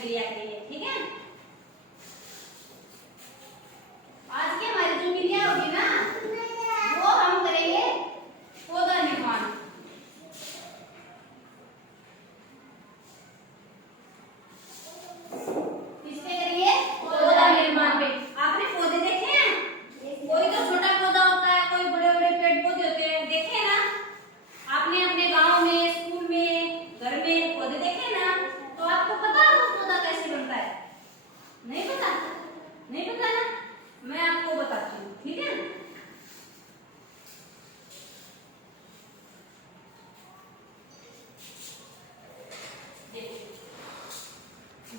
प्रक्रिया के लिए। ठीक है, आज की हमारी जो क्रिया होगी ना वो हम करेंगे पौधा निर्माण। किसपे करेंगे? पौधा निर्माण पे। आपने पौधे देखे हैं? कोई तो छोटा पौधा होता है, कोई बड़े बड़े पेड़ पौधे होते हैं, देखे हैं ना? आपने अपने गांव में, स्कूल में, घर में पौधे देखे ना? तो आपको पता है वो पौधा कैसे बनता है? नहीं पता? नहीं पता ना? मैं आपको बताती हूँ। ठीक है,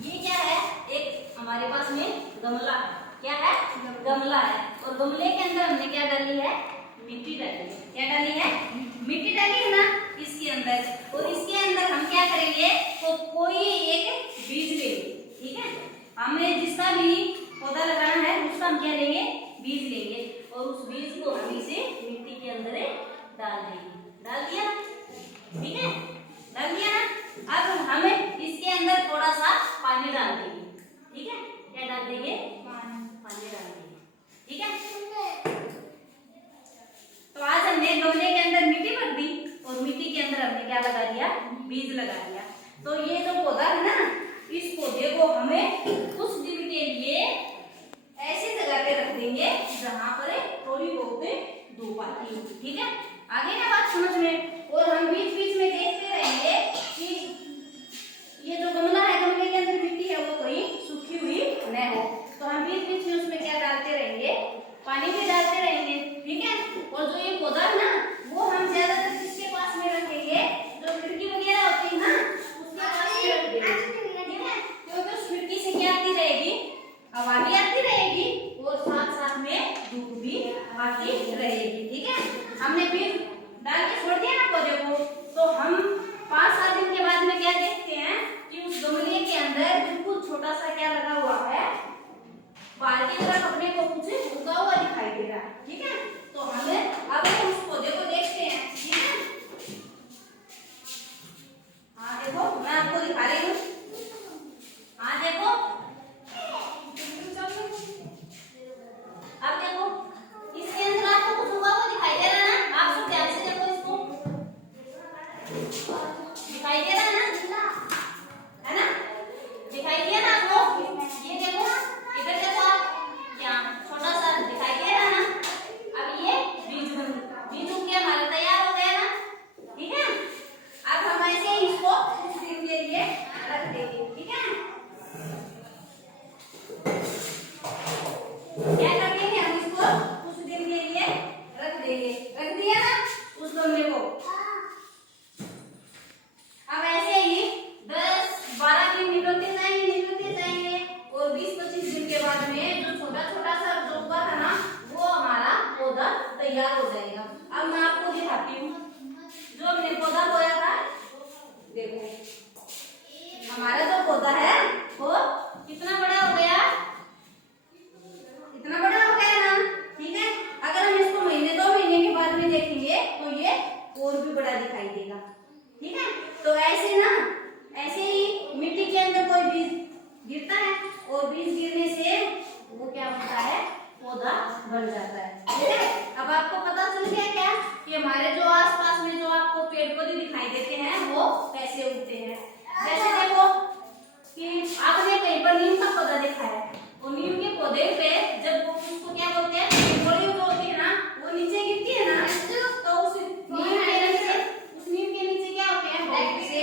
ये क्या है? एक हमारे पास में गमला है। क्या है? गमला है। और गमले के अंदर हमने क्या डाली है? मिट्टी डाली है। क्या डाली है? मिट्टी डाली है ना इसके अंदर। और इसके अंदर हम क्या करेंगे? तो कोई एक बीज लेंगे। ठीक है, हमें जिसका भी पौधा लगाना है उसका हम क्या लेंगे? बीज लेंगे। और उस बीज को हम इसे मिट्टी के अंदर डाल देंगे। डाल दिया? ठीक है, डाल दिया ना? अब हमें इसके अंदर थोड़ा सा पानी डाल देंगे। ठीक है, क्या डाल देंगे? पानी डाल देंगे। ठीक है, तो आज हमने गमले के अंदर मिट्टी भर दी और मिट्टी के अंदर हमने क्या लगा दिया? बीज लगा दिया। तो ये जो पौधा है ना, इस पौधे को हमें कुछ दिन के लिए ऐसी जगह पे रख देंगे जहां पर थोड़ी बहुत धूप आती है। ठीक है, आगे ना बात समझ में। और हम बीच बीच में देखते रहेंगे कि ये जो गमला है, गमले के अंदर मिट्टी है वो कहीं सूखी हुई न हो। तो हम बीच बीच में उसमें क्या डालते रहेंगे? पानी भी डालते रहेंगे। ठीक है, और जो ये पौधा है ना वो हम ज्यादातर किसके पास में रखेंगे? जो खिड़की वगैरह होती है ना उसके पास में रख देंगे। ठीक है, क्योंकि उस खिड़की से क्या आती रहेगी? हवा भी आती रहेगी और साथ साथ में धूप भी आती रहेगी। ठीक है, हमने बीज डाल के छोड़ दिया ना पौधे को, तो हम 5-7 दिन के बाद में क्या देखते हैं कि उस गमले के अंदर बिल्कुल छोटा सा क्या लगा हुआ है? बाहर की तरफ अपने को कुछ उगा हुआ दिखाई दे रहा है। ठीक है, तो हमें अब हम उस पौधे को देखते हैं। ठीक है, हाँ देखो मैं आपको दिखा रही हूँ। हाँ देखो, अब देखो इसके अंदर आपको कुछ उगा हुआ दिखाई दे रहा है ना? आप सब ध्यान से देखो, इसको दिखाई दे रहा है ना? है ना? दिखाई दिया ना आपको? ये देखो, इधर देखो आप, यहाँ छोटा सा दिखाई दे रहा है ना? अब ये बीज उग के हमारा तैयार हो गया ना? ठीक है, अब हम ऐसे ही इसको कुछ दिन के लिए रख देंगे। ठीक है, क्या कर देंगे? हम इसको कुछ दिन के लिए रख देंगे। रख दिया ना उस गमले को? अब ऐसे ही 10-12 दिन निकलते जाएंगे और 20-25 दिन के बाद में जो छोटा छोटा सा जो उगा था ना वो हमारा पौधा तैयार हो जाएगा। अब मैं आपको दिखाती हूँ जो हमने पौधा बोया था। देखो हमारा जो पौधा है वो कितना बड़ा हो गया? इतना बड़ा हो गया ना? ठीक है, अगर हम इसको 1-2 महीने के बाद में देखेंगे तो ये और भी बड़ा दिखाई देगा। ठीक है, तो ऐसे ना, ऐसे ही मिट्टी के अंदर कोई बीज गिरता है और बीज गिरने से वो क्या होता है? पौधा बन जाता है। ठीक है, अब आपको पता चल गया क्या कि हमारे जो आसपास में जो आपको पेड़ पौधे दिखाई देते हैं वो कैसे उगते हैं। जैसे देखो कि आपने कहीं पर नीम का पौधा देखा है, और नीम के पौधे पे जब वो उसको क्या बोलते हैं, बड़ी जो होती है ना वो नीचे गिरती है ना, तो उस नीम के नीचे क्या होते हैं? बहुत से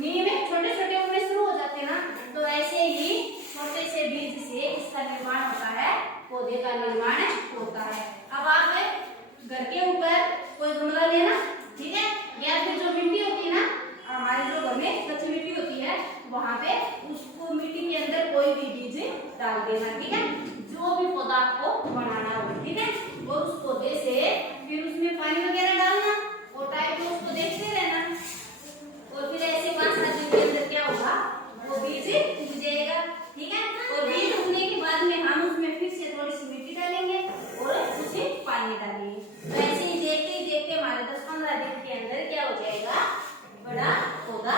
नीम छोटे छोटे उगने शुरू हो जाते हैं ना। तो ऐसे ही छोटे से बीज से इसका निर्माण होता है, पौधे का निर्माण होता है। अब आप घर के ऊपर कोई गमला लेना, ठीक है, या फिर जो मिट्टी होती है ना, हमारे जो घर में कच्ची मिट्टी होती है वहां पे उसको मिट्टी के अंदर कोई भी बीज डाल देना। ठीक है, जो भी पौधा आपको बनाना हो। ठीक है, और उस पौधे से फिर उसमें पानी वगैरह डालना और टाइम को उसको देखते रहना। और फिर ऐसे 5-7 दिन के अंदर क्या होगा? वो बीज उग जाएगा। ठीक है, और बीज उगने के बाद में हम उसमें फिर से थोड़ी सी मिट्टी डालेंगे और उसमें पानी डालेंगे। तो ऐसे ही देखते हमारे 10-15 दिन के अंदर क्या हो जाएगा? बड़ा पौधा